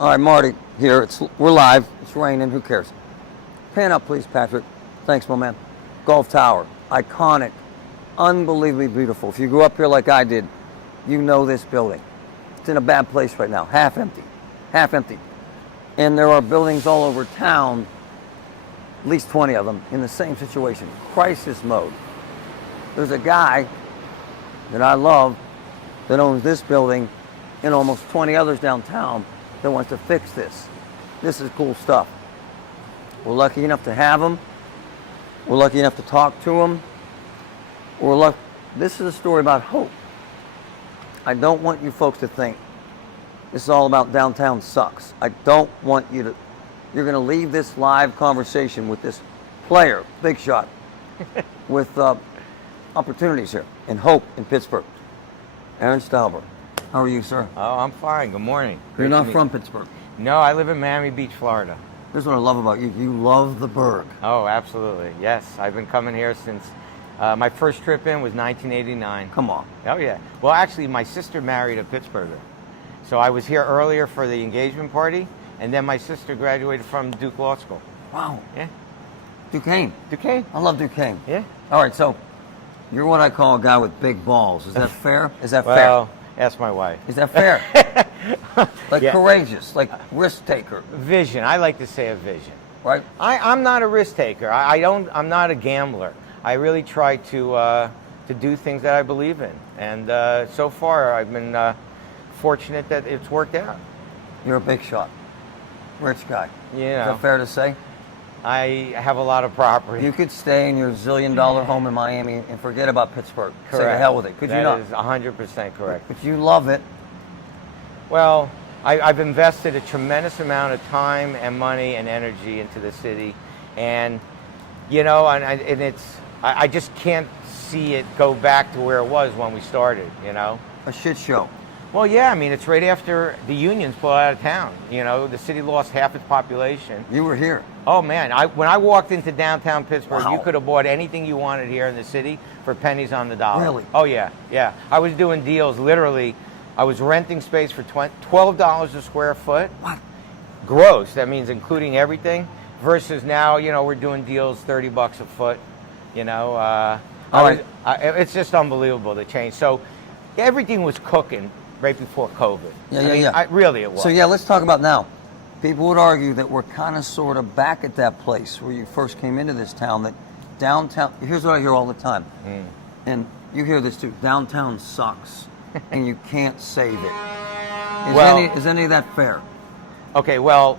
All right, Marty here. We're live. It's raining. Who cares? Pan up, please, Patrick. Thanks, my man. Gulf Tower. Iconic. Unbelievably beautiful. If you grew up here like I did, you know this building. It's in a bad place right now. Half empty. Half empty. And there are buildings all over town, at least 20 of them, in the same situation. Crisis mode. There's a guy that I love that owns this building and almost 20 others downtown that wants to fix this. This is cool stuff. We're lucky enough to have him. We're lucky enough to talk to him. This is a story about hope. I don't want you folks to think this is all about downtown sucks. I don't want you to, you're going to leave this live conversation with this player, big shot, with opportunities here and hope in Pittsburgh. Aaron Stauber. How are you, sir? Oh, I'm fine. Good morning. You're not from Pittsburgh. No, I live in Miami Beach, Florida. Here's what I love about you. You love the burg. Oh, absolutely. Yes, I've been coming here since my first trip in was 1989. Come on. Oh, yeah. Well, actually, my sister married a Pittsburgher. So I was here earlier for the engagement party, and then my sister graduated from Duke Law School. Wow. Yeah. Duquesne. Duquesne. I love Duquesne. Yeah. All right, so you're what I call a guy with big balls. Is that fair? Is that Well, ask my wife. fair? Is that fair? Like Yeah. courageous, like risk taker, Vision. I like to say a vision. right? I'm not a risk taker. I'm not a gambler. I really try to do things that I believe in, and so far I've been fortunate that it's worked out. You're a big shot, rich guy. You Is know, that fair to say? I have a lot of property. You could stay in your $1 zillion home in Miami and forget about Pittsburgh. Say the Correct. hell with it. Could you not? That is 100% correct. But you love it. Well, I've invested a tremendous amount of time and money and energy into the city, and you know, and I just can't see it go back to where it was when we started. You know. A shit show. Well, yeah, I mean, it's right after the unions pulled out of town. You know, the city lost half its population. You were here. Oh, man, when I walked into downtown Pittsburgh, Wow. you could have bought anything you wanted here in the city for pennies on the dollar. Really? Oh, yeah, yeah. I was doing deals, literally. I was renting space for $12 a square foot. What? Gross, that means including everything, versus now, you know, we're doing deals $30 a foot, you know. It's just unbelievable, the change. So everything was cooking right before COVID. Yeah. Really, it was. So yeah, let's talk about now. People would argue that we're kind of sort of back at that place where you first came into this town, that downtown, here's what I hear all the time, and you hear this too, downtown sucks, and you can't save it. Is any of that fair? Okay, well,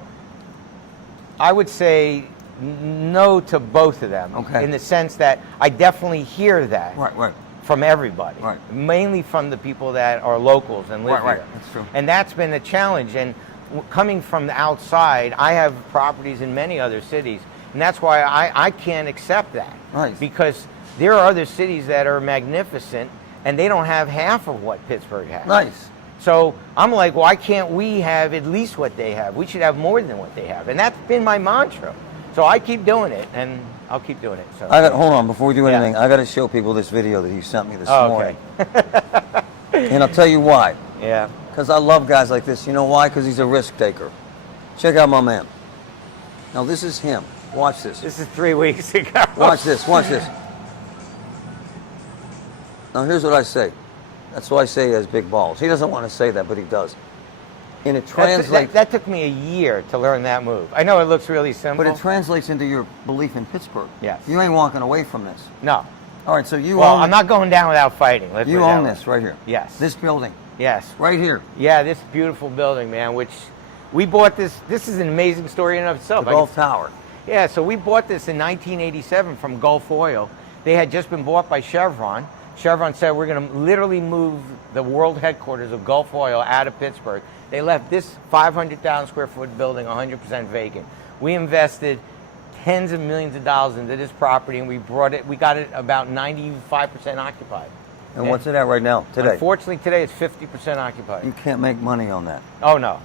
I would say no to both of them. Okay. In the sense that I definitely hear that. Right. From everybody, Right. Mainly from the people that are locals and live Right, here. that's true. And that's been a challenge. And coming from the outside, I have properties in many other cities, and that's why I can't accept that. Nice. Because there are other cities that are magnificent, and they don't have half of what Pittsburgh has. Nice. So I'm like, why can't we have at least what they have? We should have more than what they have, and that's been my mantra. So I keep doing it, and I'll keep doing it. So Hold on, before we do Yeah. anything, I got to show people this video that you sent me this Oh, morning. okay. And I'll tell you why. Yeah. Because I love guys like this. You know why? Because he's a risk taker. Check out my man. Now this is him. Watch this. This is 3 weeks ago. Watch this. Watch this. Now here's what I say. That's why I say he has big balls. He doesn't want to say that, but he does. And it translates. That took me a year to learn that move. I know it looks really simple. But it translates into your belief in Pittsburgh. Yes. You ain't walking away from this. No. All right, so you Well, own. I'm not going down without fighting. Let's You put it that own way. this right here. Yes. This building Yes. right here. Yeah, this beautiful building, man, which we bought this. This is an amazing story in and of The itself. Gulf Tower. Yeah, so we bought this in 1987 from Gulf Oil. They had just been bought by Chevron. Chevron said, we're going to literally move the world headquarters of Gulf Oil out of Pittsburgh. They left this 500,000 square foot building 100% vacant. We invested tens of millions of dollars into this property, and we got it about 95% occupied. And what's it at right now, today? Unfortunately, today it's 50% occupied. You can't make money on that. Oh no,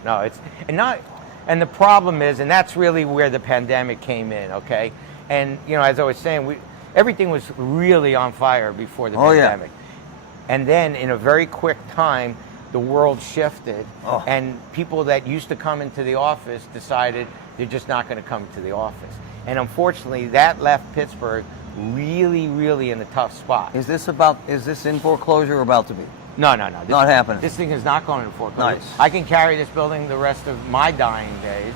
and the problem is, and that's really where the pandemic came in, okay? And you know, as I was saying, everything was really on fire before the Oh, yeah. pandemic. And then in a very quick time, the world shifted, Oh. and people that used to come into the office decided they're just not going to come to the office. And unfortunately, that left Pittsburgh really, really in a tough spot. Is this in foreclosure or about to be? No. Not happening. This thing is not going into foreclosure. Nice. I can carry this building the rest of my dying days.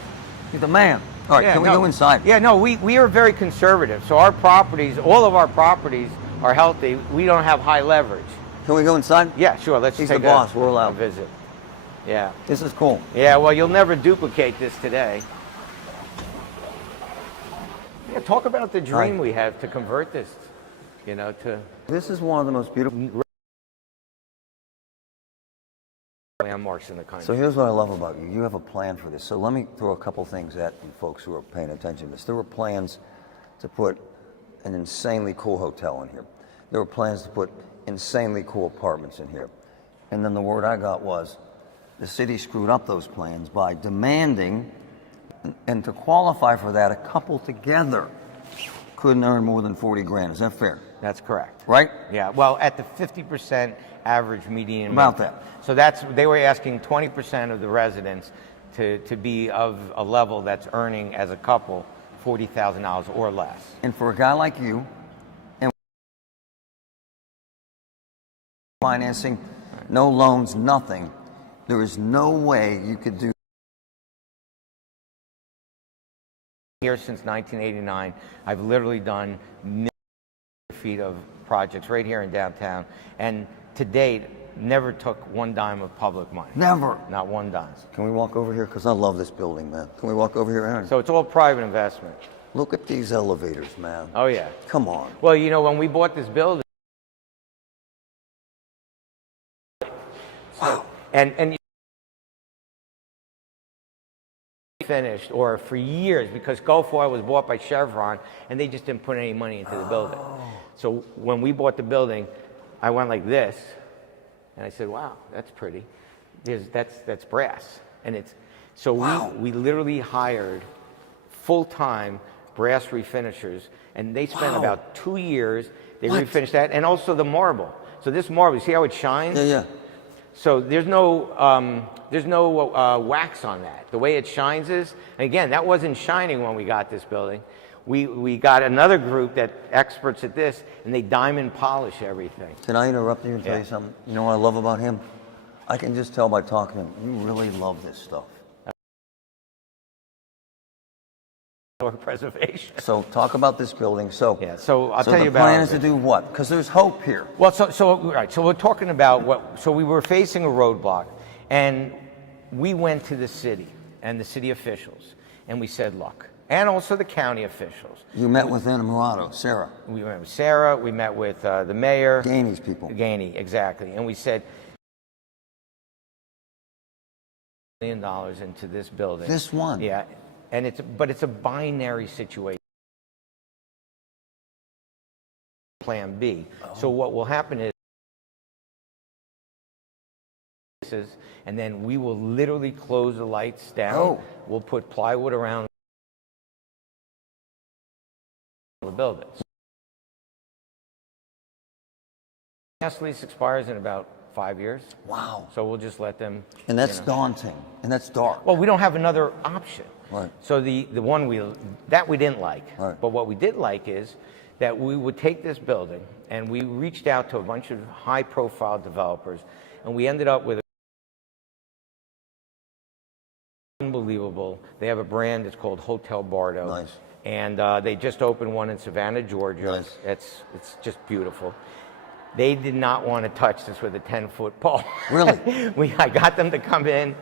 You're the man. All right, Yeah, can we no. go inside? Yeah, no, we are very conservative. So our properties, all of our properties are healthy. We don't have high leverage. Can we go inside? Yeah, sure. Let's He's take the boss. We're a allowed. visit. Yeah. This is cool. Yeah, well, you'll never duplicate this today. Yeah, talk about the dream we have to convert this, to This is one of the most beautiful. landmarks in the country. So here's what I love about you. You have a plan for this. So let me throw a couple things at you folks who are paying attention to this. There were plans to put an insanely cool hotel in here. There were plans to put insanely cool apartments in here. And then the word I got was the city screwed up those plans by demanding, and to qualify for that, a couple together couldn't earn more than 40 grand. Is that fair? That's correct. Right? Yeah, well, at the 50% average median. About that. So they were asking 20% of the residents to be of a level that's earning as a couple $40,000 or less. And for a guy like you, and financing, no loans, nothing, there is no way you could do. Here since 1989, I've literally done millions of feet of projects right here in downtown, and to date, never took one dime of public money. Never. Not one dime. Can we walk over here? Because I love this building, man. Can we walk over here, Aaron? So it's all private investment. Look at these elevators, man. Oh yeah. Come on. Well, when we bought this building, Wow. and finished, or for years, because Gulf Oil was bought by Chevron, and they just didn't put any money into the building. So when we bought the building, I went like this, and I said, "Wow, that's pretty. That's brass." And Wow. we literally hired full-time brass refinishers, and they spent Wow. about 2 years. They What? refinished that, and also the marble. So this marble, you see how it shines? Yeah. So there's no wax on that. The way it shines is, and again, that wasn't shining when we got this building. We got another group that experts at this, and they diamond polish everything. Can I interrupt you and tell Yeah. you something? You know what I love about him? I can just tell by talking to him, you really love this stuff. Or preservation. So talk about this building. So Yeah. So I'll tell you the about plan is it. to do what? Because there's hope here. Well, right. So we're talking about so we were facing a roadblock, and we went to the city and the city officials, and we said, look, and also the county officials. You met with Anna Murado, Sarah. We met with Sarah. We met with the mayor. Gainey's people. Gainey, exactly. And we said, $1 million into this building. This one. Yeah. And it's a binary situation. Plan B. Oh. So what will happen is, and then we will literally close the lights down. Oh. We'll put plywood around the building. Last lease expires in about 5 years. Wow. So we'll just let them. And that's daunting. And that's dark. Well, we don't have another option. Right. So the one we didn't like. Right. But what we did like is that we would take this building, and we reached out to a bunch of high-profile developers, and we ended up with unbelievable. They have a brand that's called Hotel Bardo. Nice. And they just opened one in Savannah, Georgia. Nice. It's just beautiful. They did not want to touch this with a 10-foot pole. Really? I got them to come in,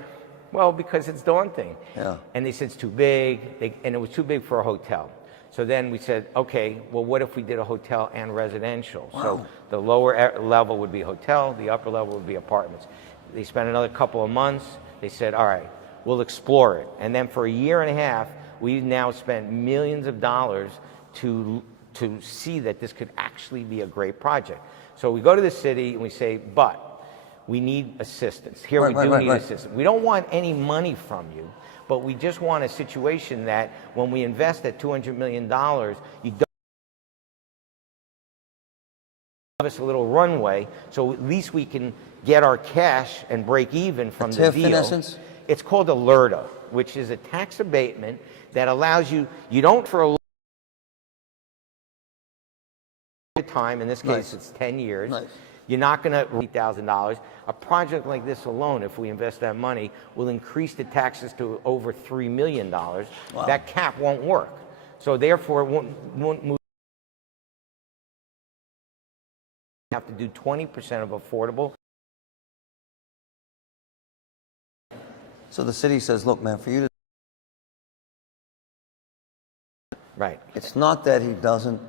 well, because it's daunting. Yeah. And they said it's too big, and it was too big for a hotel. So then we said, okay, well, what if we did a hotel and residential? Wow. So the lower level would be hotel, the upper level would be apartments. They spent another couple of months. They said, all right, we'll explore it. And then for a year and a half, we've now spent millions of dollars to see that this could actually be a great project. So we go to the city and we say, but we need assistance. Here we do need assistance. We don't want any money from you, but we just want a situation that when we invest that $200 million, you us a little runway, so at least we can get our cash and break even from the TIF, deal. in essence? It's called a LERTA, which is a tax abatement that allows you, you don't for a long time, in this case it's 10 years, Nice. you're not going to $8,000. A project like this alone, if we invest that money, will increase the taxes to over $3 million. Wow. That cap won't work. So therefore, it won't move. You have to do 20% of affordable. So the city says, look, man, for you to... Right. It's not that he doesn't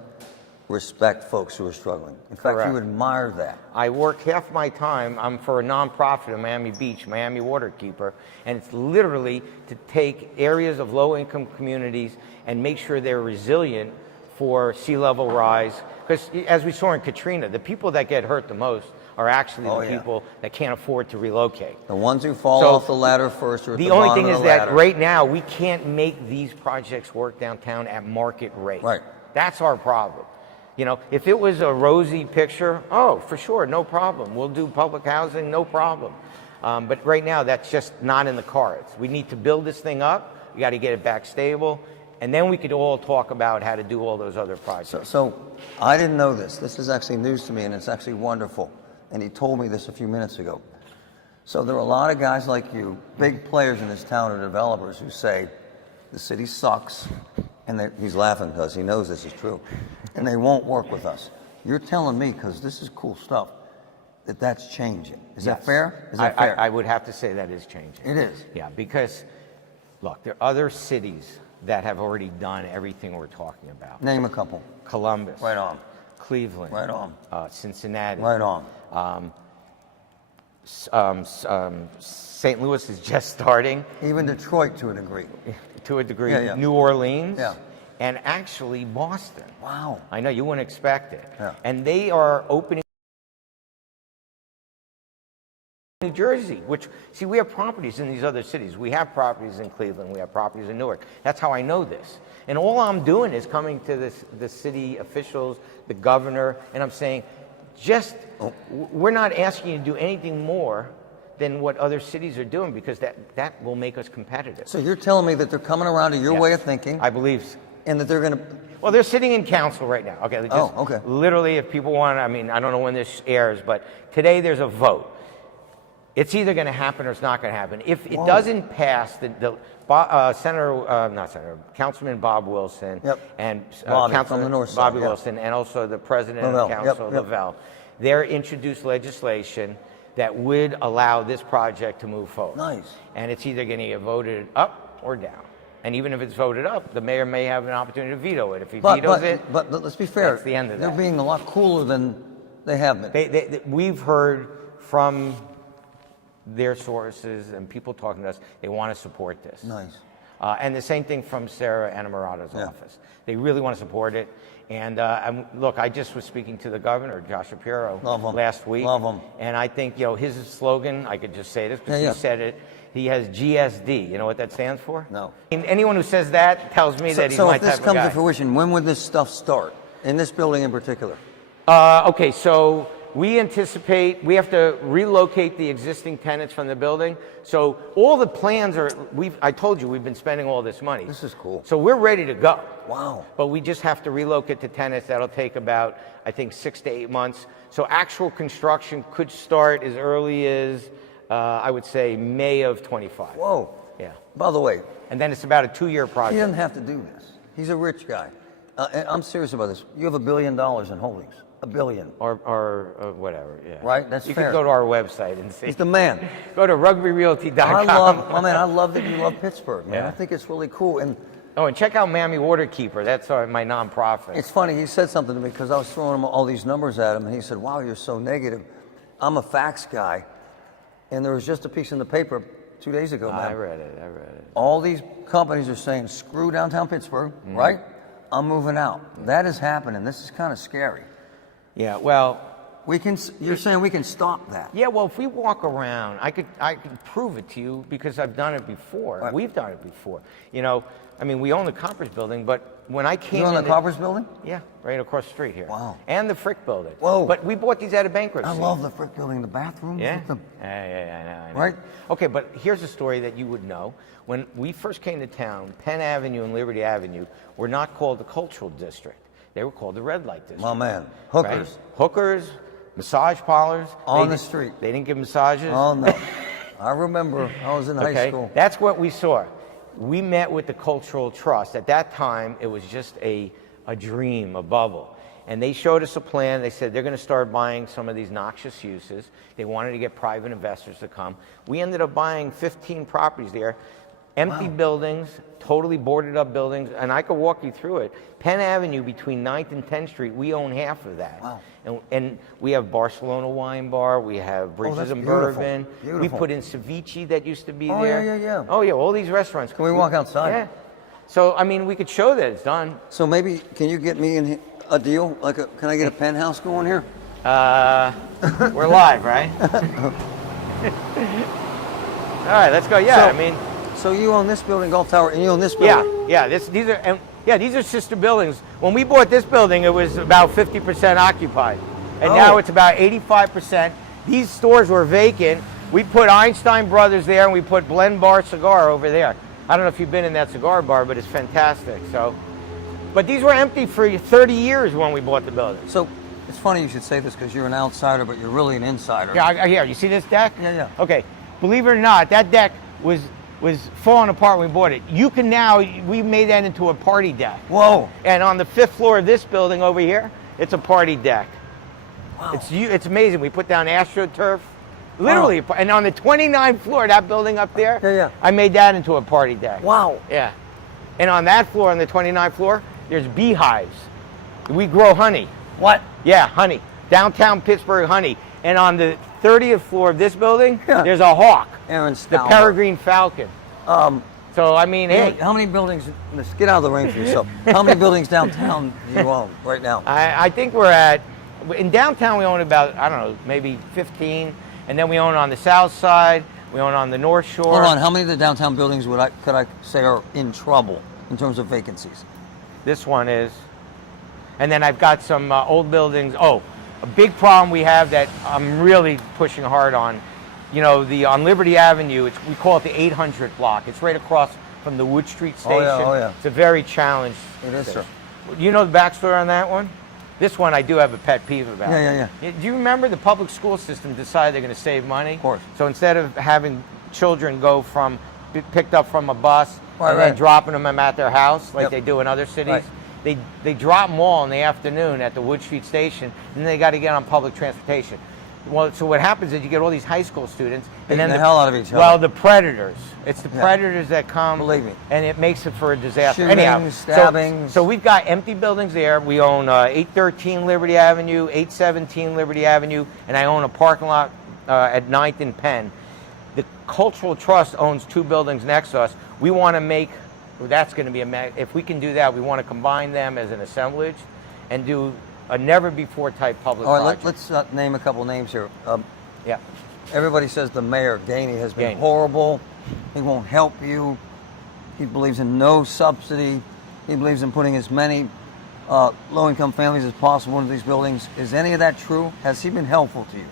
respect folks who are struggling. In fact, Correct. you admire that. I work half my time, I'm for a nonprofit in Miami Beach, Miami Waterkeeper, and it's literally to take areas of low-income communities and make sure they're resilient for sea level rise. Because as we saw in Katrina, the people that get hurt the most are actually the people that can't afford to relocate. The ones who fall off the ladder first are at the only bottom thing of is the that ladder. right now we can't make these projects work downtown at market rate. Right. That's our problem. You know, if it was a rosy picture, oh, for sure, no problem. We'll do public housing, no problem. But right now, that's just not in the cards. We need to build this thing up. We got to get it back stable. And then we could all talk about how to do all those other projects. So I didn't know this. This is actually news to me, and it's actually wonderful. And he told me this a few minutes ago. So there are a lot of guys like you, big players in this town, or developers, who say the city sucks. And he's laughing because he knows this is true. And they won't work with us. You're telling me, because this is cool stuff, that that's changing. Is that fair? Is that fair? I would have to say that is changing. It is. Yeah, because, look, there are other cities that have already done everything we're talking about. Name a couple. Columbus. Right on. Cleveland. Right on. Cincinnati. Right on. St. Louis is just starting. Even Detroit, to a degree. To a degree. Yeah. New Orleans. Yeah. And actually Boston. Wow. I know, you wouldn't expect it. Yeah. And they are opening New Jersey, which, see, we have properties in these other cities. We have properties in Cleveland. We have properties in Newark. That's how I know this. And all I'm doing is coming to the city officials, the governor, and I'm saying, we're not asking you to do anything more than what other cities are doing, because that will make us competitive. So you're telling me that they're coming around to your way of thinking? I believe so. And that they're going to... Well, they're sitting in council right now. Okay. Okay. Literally, if people want, I mean, I don't know when this airs, but today there's a vote. It's either going to happen or it's not going to happen. If it doesn't pass, Councilman Bob Wilson and Councilman Bobby Wilson, and also the president of the council, Lavelle, they're introduced legislation that would allow this project to move forward. Nice. And it's either going to get voted up or down. And even if it's voted up, the mayor may have an opportunity to veto it. If he vetoes it, but let's be fair. that's the end of that. They're being a lot cooler than they have been. We've heard from their sources and people talking to us, they want to support this. Nice. And the same thing from Sarah Anamorato's office. They really want to support it. And look, I just was speaking to the governor, Josh Shapiro, last week. Love him. And I think, you know, his slogan, I could just say this because he said it, he has GSD. You know what that stands for? No. And anyone who says that tells me that he's my type of guy. So if this comes to fruition, when would this stuff start? In this building in particular? Okay, so we anticipate we have to relocate the existing tenants from the building. So all the plans are, I told you, we've been spending all this money. This is cool. So we're ready to go. Wow. But we just have to relocate the tenants. That'll take about, I think, 6 to 8 months. So actual construction could start as early as, I would say, May of 25. Whoa. Yeah. By the way, and then it's about a 2-year project. he doesn't have to do this. He's a rich guy. And I'm serious about this. You have $1 billion in holdings. $1 billion. Or whatever, yeah. Right? That's you fair. You can go to our website and see. He's the man. Go to rugbyrealty.com. I love that you love Pittsburgh, man. Yeah. I think it's really cool. And check out Miami Waterkeeper. That's my nonprofit. it's funny, he said something to me because I was throwing him all these numbers at him, and he said, wow, you're so negative. I'm a facts guy. And there was just a piece in the paper 2 days ago, man. I read it. All these companies are saying, screw downtown Pittsburgh, right? I'm moving out. That is happening. This is kind of scary. Yeah, well, You're saying we can stop that? Yeah, well, if we walk around, I could prove it to you because I've done it before. Right. We've done it before. You know, I mean, we own the Coppers building, but when I came You own the in Coppers building? Yeah, right across the street here. Wow. And the Frick building. Whoa. But we bought these out of bankruptcy. I love the Frick building, the bathrooms. Yeah? with the- Yeah, I know. Right? Okay, but here's a story that you would know. When we first came to town, Penn Avenue and Liberty Avenue were not called the Cultural District. They were called the Red Light District. My man. right? Hookers. Hookers, massage parlors. On the street. They didn't give massages. Oh, no. I remember I was in high Okay, school. that's what we saw. We met with the Cultural Trust. At that time, it was just a dream, a bubble. And they showed us a plan. They said they're going to start buying some of these noxious uses. They wanted to get private investors to come. We ended up buying 15 properties there, empty buildings, totally boarded up buildings, and I could walk you through it. Penn Avenue between 9th and 10th Street, we own half of that. Wow. And we have Barcelona Wine Bar, we have Bridges that's and beautiful. Bourbon. We Beautiful. put in Ceviche that used to be Oh, there. yeah. Oh, yeah, all these restaurants. Can we walk outside? Yeah. So, I mean, we could show that it's done. So maybe, can you get me in a deal? Can I get a penthouse going here? We're live, right? All right, let's go. Yeah, So- I mean, So you own this building, Gulf Tower, and you own this building? yeah. These are sister buildings. When we bought this building, it was about 50% occupied, and Oh. now it's about 85%. These stores were vacant. We put Einstein Brothers there, and we put Blend Bar Cigar over there. I don't know if you've been in that cigar bar, but it's fantastic. So, but these were empty for 30 years when we bought the building. So it's funny you should say this because you're an outsider, but you're really an insider. Yeah, here. You see this deck? Yeah. Okay. Believe it or not, that deck was falling apart when we bought it. We made that into a party deck. Whoa. And on the 5th floor of this building over here, it's a party deck. Wow. It's amazing. We put down AstroTurf, literally. And on the 29th floor, that building up there, Yeah. I made that into a party deck. Wow. Yeah. And on that floor, on the 29th floor, there's beehives. We grow honey. What? Yeah, honey. Downtown Pittsburgh honey. And on the 30th floor of this building, Yeah. there's a hawk, Aaron the Stalmer. peregrine falcon. So, I mean, hey, How many buildings, let's get out of the rain for yourself. How many buildings downtown do you own right now? I think in downtown we own about, I don't know, maybe 15. And then we own on the south side, we own on the north shore. Hold on, how many of the downtown buildings could I say are in trouble in terms of vacancies? This one is. And then I've got some old buildings. Oh, a big problem we have that I'm really pushing hard on, on Liberty Avenue, we call it the 800 block. It's right across from the Wood Street station. Oh, yeah. It's a very challenged It is, station. sir. You know the backstory on that one? This one I do have a pet peeve about. Yeah. Do you remember the public school system decided they're going to save money? Of course. So instead of having children be picked up from a bus and Right. then dropping them at their house like Yep. they do in other cities, Right. they drop them all in the afternoon at the Wood Street station, and then they got to get on public transportation. Well, so what happens is you get all these high school students, and Beating then the hell out of each other. Well, the predators. It's the Yeah. predators that come. Believe me. And it makes it for a disaster. Shootings, Anyhow, stabbings. So we've got empty buildings there. We own 813 Liberty Avenue, 817 Liberty Avenue, and I own a parking lot at 9th and Penn. The Cultural Trust owns 2 buildings next to us. We want to make, that's going to be if we can do that, we want to combine them as an assemblage and do a never-before type public All right, project. let's name a couple names here. Yeah. Everybody says the mayor, Gainey, has been Gainey. horrible. He won't help you. He believes in no subsidy. He believes in putting as many low-income families as possible into these buildings. Is any of that true? Has he been helpful to you?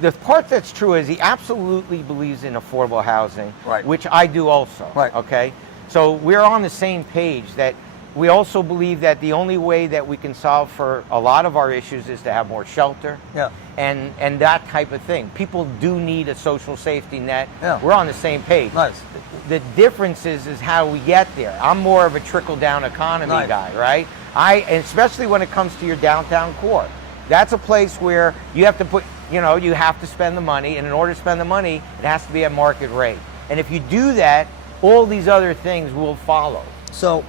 The part that's true is he absolutely believes in affordable housing, Right. which I do also. Right. Okay. So we're on the same page that we also believe that the only way that we can solve for a lot of our issues is to have more shelter. Yeah. And that type of thing. People do need a social safety net. Yeah. We're on the same page. Nice. The difference is how we get there. I'm more of a trickle-down economy Nice. guy, right? And especially when it comes to your downtown core. That's a place where you have to you have to spend the money, and in order to spend the money, it has to be at market rate. And if you do that, all these other things will follow. So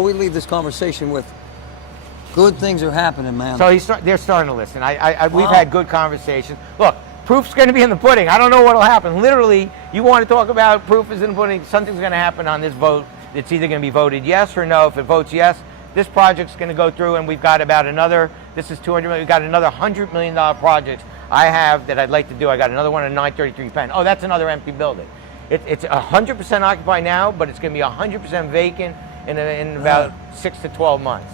we leave this conversation with good things are happening, man. So they're starting to listen. We've Wow. had good conversations. Look, proof's going to be in the pudding. I don't know what will happen. Literally, you want to talk about proof is in the pudding. Something's going to happen on this vote. It's either going to be voted yes or no. If it votes yes, this project's going to go through, and we've got about another This is $200 million. We got another $100 million projects I have that I'd like to do. I got another one at 933 Penn. Oh, that's another empty building. It's 100% occupied now, but it's going to be 100% vacant in about 6 to 12 months.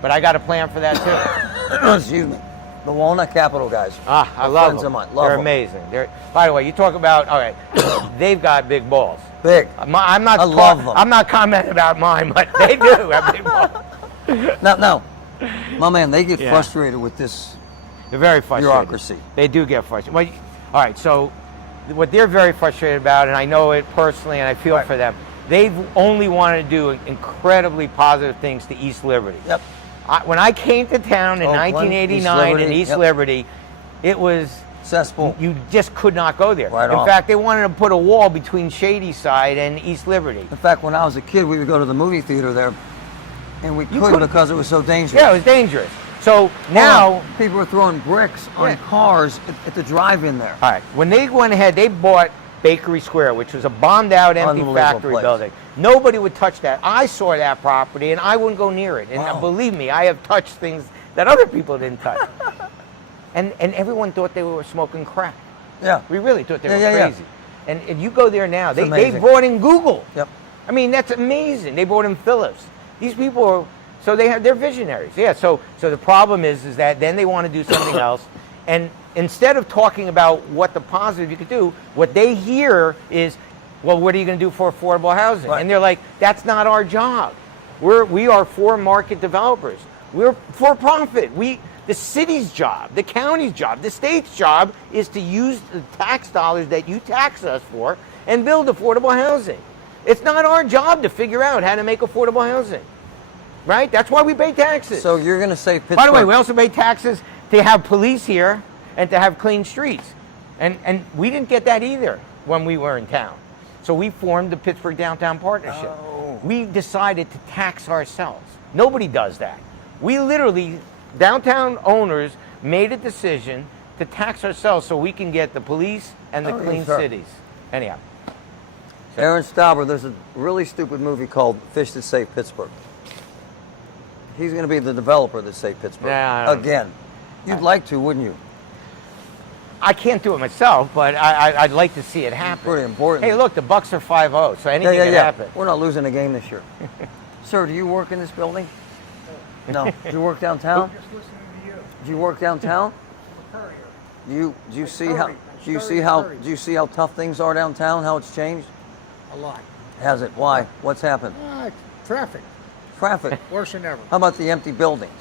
But I got a plan for that too. Excuse me. The Walnut Capital guys. I love friends them. of mine. Love They're them. amazing. By the way, you talk about, all right, they've got big balls. Big. I love them. I'm not commenting about mine, but they do have big balls. No. My man, they get Yeah. frustrated with this They're very frustrated. bureaucracy. They do get frustrated. Well, all right, so what they're very frustrated about, and I know it personally, and I feel Right. for them, they've only wanted to do incredibly positive things to East Liberty. Yep. When I came to town in Oakland, 1989 in East yep. Liberty, it was Cesspool. you just could not go there. Right in on. fact, they wanted to put a wall between Shady Side and East Liberty. In fact, when I was a kid, we would go to the movie theater there, and we couldn't couldn't. because it was so dangerous. Yeah, it was dangerous. So now, people were throwing bricks on Yeah. cars at the drive-in there. all right, when they went ahead, they bought Bakery Square, which was a bombed-out, empty Unbelievable factory place. building. Nobody would touch that. I saw that property, and I wouldn't go near it. And Wow. believe me, I have touched things that other people didn't touch. and everyone thought they were smoking crack. Yeah. We really thought they Yeah, were yeah, yeah. crazy. And you go there now, they amazing. brought in Google. Yep. I mean, that's amazing. They brought in Philips. These people are, so they're visionaries. Yeah, so the problem is that then they want to do something else. And instead of talking about what the positive you could do, what they hear is, well, what are you going to do for affordable housing? Right. And they're like, that's not our job. We are for market developers. We're for profit. The city's job, the county's job, the state's job is to use the tax dollars that you tax us for and build affordable housing. It's not our job to figure out how to make affordable housing, right? That's why we pay taxes. So you're going to say Pittsburgh. By the way, we also pay taxes to have police here and to have clean streets. And we didn't get that either when we were in town. So we formed the Pittsburgh Downtown Partnership. Oh. We decided to tax ourselves. Nobody does that. We literally, downtown owners made a decision to tax ourselves so we can get the police and the Oh, clean yes, sir. cities. Anyhow. Aaron Stauber, there's a really stupid movie called Fish That Saved Pittsburgh. He's going to be the developer that saved Pittsburgh. Yeah, I don't- Again. You'd like to, wouldn't you? I can't do it myself, but I'd like to see it happen. Pretty important. Hey, look, the Bucks are 5-0, so anything can happen. We're not losing a game this year. Sir, do you work in this building? No. Do you work downtown? Just listening to you. Do you work downtown? I'm a courier. Do you see how tough things are downtown? How it's changed? A lot. Has it? Why? What's happened? Traffic. Traffic. Worse than ever. How about the empty buildings?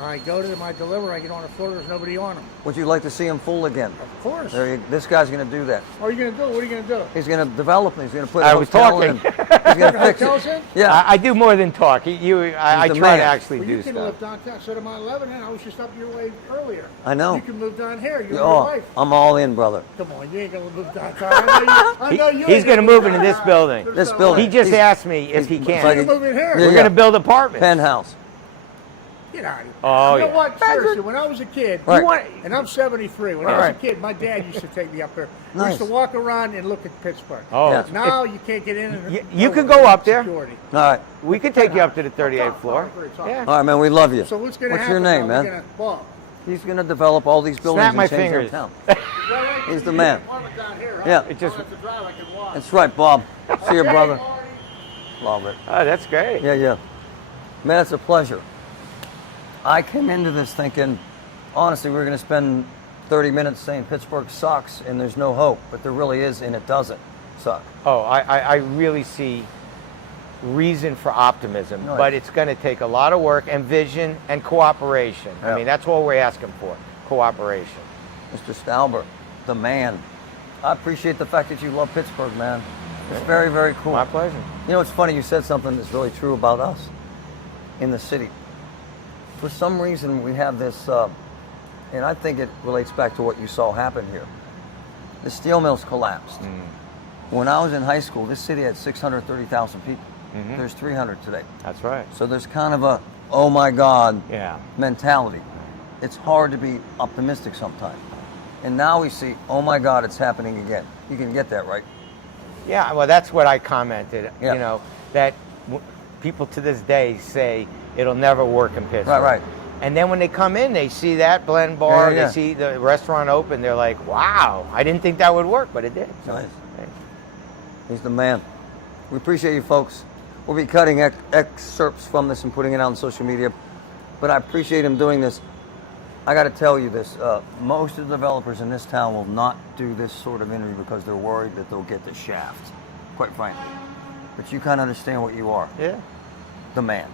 I go to them, I deliver, I get on the floor, there's nobody on them. Would you like to see them full again? Of course. This guy's going to do that. What are you going to do? What are you going to do? He's going to develop them. He's going to put I a was hotel talking. in. He's going to fix Hotels it. in? Yeah. I do more than talk. I the try man. to actually Well, do you can live stuff. downtown. So am I 11 and I was just up your way earlier. I know. You can move down here. You're Oh, your wife. I'm all in, brother. Come on, you ain't going to move downtown. I know you He's ain't going to gonna move into this downtown. building. There's This no building. way. He just He's- asked me if he it's can. like You're moving here. Yeah, We're going to build apartments. Penthouse. Get out of here. Oh, you know yeah. what? Seriously, when I was a kid, Right. and I'm 73, when I was Right. a kid, my dad used to take me up there. We Nice. used to walk around and look at Pittsburgh. Oh, Yeah. Now you can't get in. And You could go up there. Security. All right. we could take you up to the 38th floor. Yeah. All right, man. We love you. So what's going to What's happen? your name, now? man? Bob. He's going to develop all these buildings Snap my and change fingers. downtown. He's the man. Down here, huh? Yeah. It just, That's right, Bob. See you, brother. Love it. oh, that's great. Yeah, yeah. Man, it's a pleasure. I came into this thinking, honestly, we're going to spend 30 minutes saying Pittsburgh sucks and there's no hope, but there really is, and it doesn't suck. Oh, I really see reason for optimism, Right. but it's going to take a lot of work and vision and cooperation. Yeah. I mean, that's all we're asking for, cooperation. Mr. Stauber, the man. I appreciate the fact that you love Pittsburgh, man. It's very, very cool. My pleasure. You know, it's funny, you said something that's really true about us in the city. For some reason, we have this, and I think it relates back to what you saw happen here. The steel mills collapsed. When I was in high school, this city had 630,000 people. There's 300 today. That's right. So there's kind of a, oh my God, Yeah. mentality. It's hard to be optimistic sometimes. And now we see, oh my God, it's happening again. You can get that, right? Yeah, well, that's what I commented. Yeah. You know, that people to this day say it'll never work in Pittsburgh. Right, right. And then when they come in, they see that blend bar, Yeah. they see the restaurant open, they're like, wow, I didn't think that would work, but it did. So, Nice. hey. He's the man. We appreciate you folks. We'll be cutting excerpts from this and putting it out on social media. But I appreciate him doing this. I got to tell you this. Most of the developers in this town will not do this sort of interview because they're worried that they'll get the shaft, quite frankly. But you kind of understand what you are. Yeah. The man.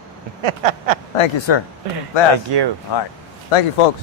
Thank you, sir. Fast. Thank you. All right. Thank you, folks.